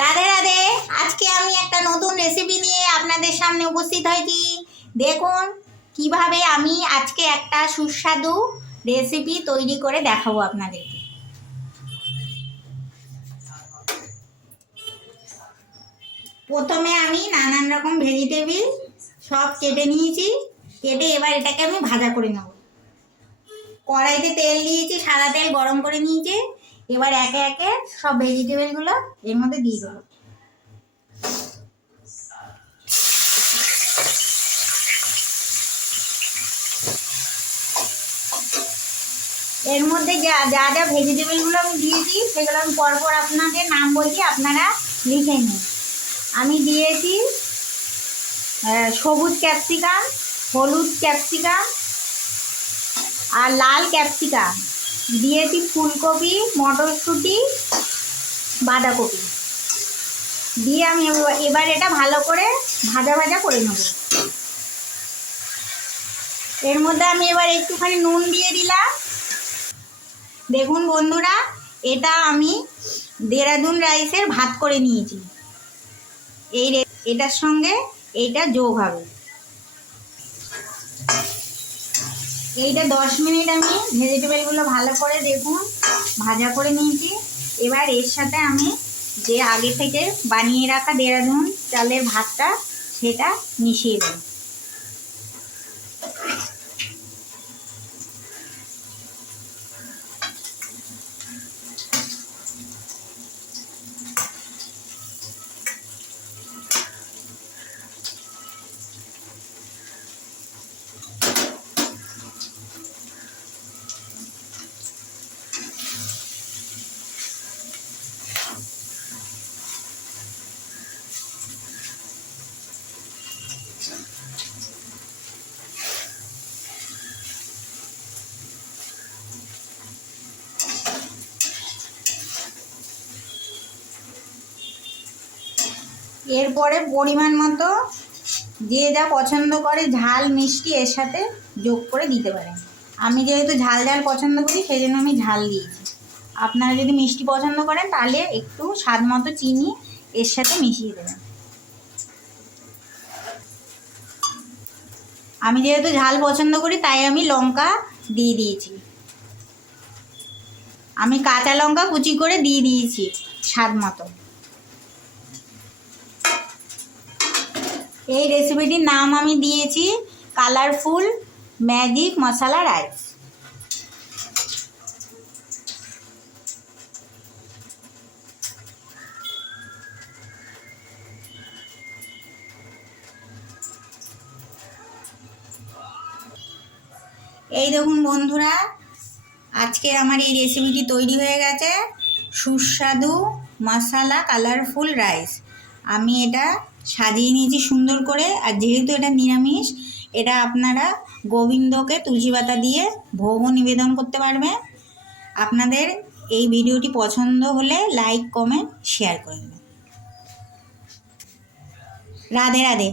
রাধে রাধে। আজকে আমি একটা নতুন রেসিপি নিয়ে আপনাদের সামনে উপস্থিত হয়েছি। দেখুন কিভাবে আমি আজকে একটা সুস্বাদু রেসিপি তৈরি করে দেখাবো আপনাদেরকে। প্রথমে আমি নানান রকম ভেজিটেবিল সব কেটে নিয়েছি। কেটে এবার এটাকে আমি ভাজা করে নেব। কড়াইতে তেল দিয়েছি, সাদা তেল গরম করে নিয়েছি। এবার একে একে সব ভেজিটেবিলগুলো এর মধ্যে দিয়ে দেবো। এর মধ্যে যা যা যা ভেজিটেবলগুলো আমি দিয়েছি সেগুলো আমি পরপর আপনাদের নাম বলছি, আপনারা লিখে নিন। আমি দিয়েছি সবুজ ক্যাপসিকাম, হলুদ ক্যাপসিকাম আর লাল ক্যাপসিকাম দিয়েছি, ফুলকপি, মটরশুঁটি, বাঁধাকপি দিয়ে আমি এবার এটা ভালো করে ভাজা ভাজা করে নেব। এর মধ্যে আমি এবার একটুখানি নুন দিয়ে দিলাম। দেখুন বন্ধুরা, এটা আমি দেরাদুন রাইসের ভাত করে নিয়েছি। এটার সঙ্গে এইটা যোগ হবে। এইটা 10 মিনিট আমি ভেজিটেবলগুলো ভালো করে দেখুন ভাজা করে নিয়েছি। এবার এর সাথে আমি যে আগে থেকে বানিয়ে রাখা দেরাদুন চালের ভাতটা সেটা মিশিয়ে দেব। এরপরে পরিমাণ মতো যে যা পছন্দ করে ঝাল মিষ্টি এর সাথে যোগ করে দিতে পারেন। আমি যেহেতু ঝাল ঝাল পছন্দ করি সেই জন্য আমি ঝাল দিয়েছি। আপনারা যদি মিষ্টি পছন্দ করেন তাহলে একটু স্বাদ মতো চিনি এর সাথে মিশিয়ে দেবেন। আমি যেহেতু ঝাল পছন্দ করি তাই আমি লঙ্কা দিয়ে দিয়েছি। আমি কাঁচা লঙ্কা কুচি করে দিয়ে দিয়েছি স্বাদ মতো। এই রেসিপিটির নাম আমি দিয়েছি কালারফুল ম্যাজিক মশলা রাইস। এই দেখুন বন্ধুরা, আজকের আমার এই রেসিপিটি তৈরি হয়ে গেছে, সুস্বাদু মশলা কালারফুল রাইস। আমি এটা সাজিয়ে নিয়েছি সুন্দর করে। আর যেহেতু এটা নিরামিষ, এটা আপনারা গোবিন্দকে তুলসী পাতা দিয়ে ভোগও নিবেদন করতে পারবেন। আপনাদের এই ভিডিওটি পছন্দ হলে লাইক কমেন্ট শেয়ার করে দেবেন। রাধে রাধে।